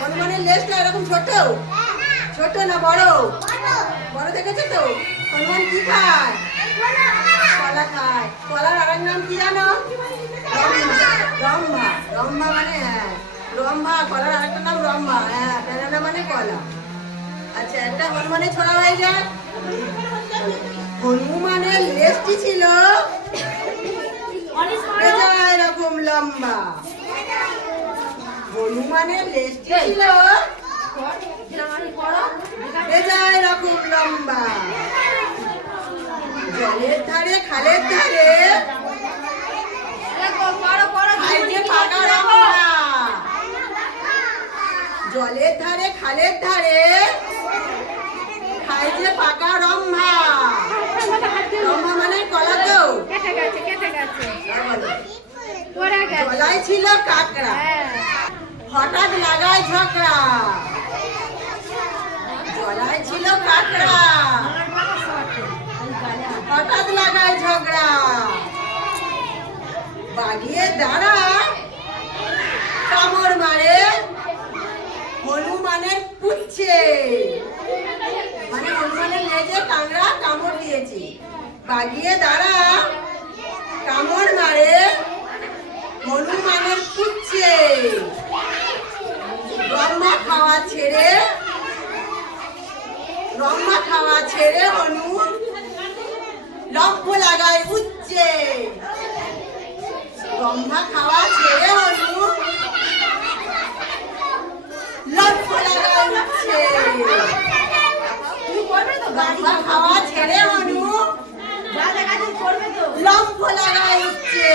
হনুমানের লেজটা এরকম ছোট? ছোট না বড়? বড় দেখেছ তো? হনুমান কি খায়? কলা খায়। কলার আরেক নাম কি জানো? রম্ভা। রম্ভা। রম্ভা মানে হ্যাঁ। রম্ভা কলার আরেকটা নাম রম্ভা। হ্যাঁ ব্যানানা মানে কলা। আচ্ছা একটা হনুমানের ছড়া হয়ে যায় হনুমানের লেজটি ছিল এরকম লম্বা। হনুমানের লেজটি ছিল এটা এরকম লম্বা। জলের ধারে খালের ধারে। জলের ধারে খালের ধারে। খায় যে পাকা রম্ভা। রম্ভা মানে কলা তো। জলায় ছিল কাকড়া হ্যাঁ হঠাৎ লাগায় ঝগড়া জলায় ছিল কাকড়া। হঠাৎ লাগায় ঝগড়া। বাগিয়ে দাঁড়া কামড় মারে, হনুমানের পুচ্ছে। মানে হনুমানের লেজে কাংড়া কামড় দিয়েছে। বাগিয়ে দাঁড়া কামড় মারে হনুমানের পুচ্ছে রম্মা খাওয়া ছেড়ে রম্মা খাওয়া ছেড়ে হনু লম্ফ লাগায় উচ্চে। রম্মা খাওয়া ছেড়ে হনু লম্ফ লাগায় উচ্চে। খাওয়া ছেড়ে হনু করবে লাগায় উচ্চে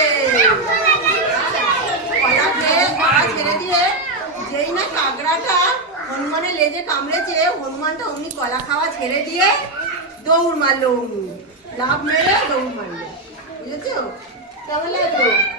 কলা খেয়ে খাওয়া ছেড়ে দিয়ে যেই না কাঁকড়াটা হনুমানের লেজে কামড়েছে, হনুমানটা অমনি কলা খাওয়া ছেড়ে দিয়ে দৌড় মারলো অমনি। লাভ মেরে দৌড় মারলো। বুঝেছ? তাহলে লাগল?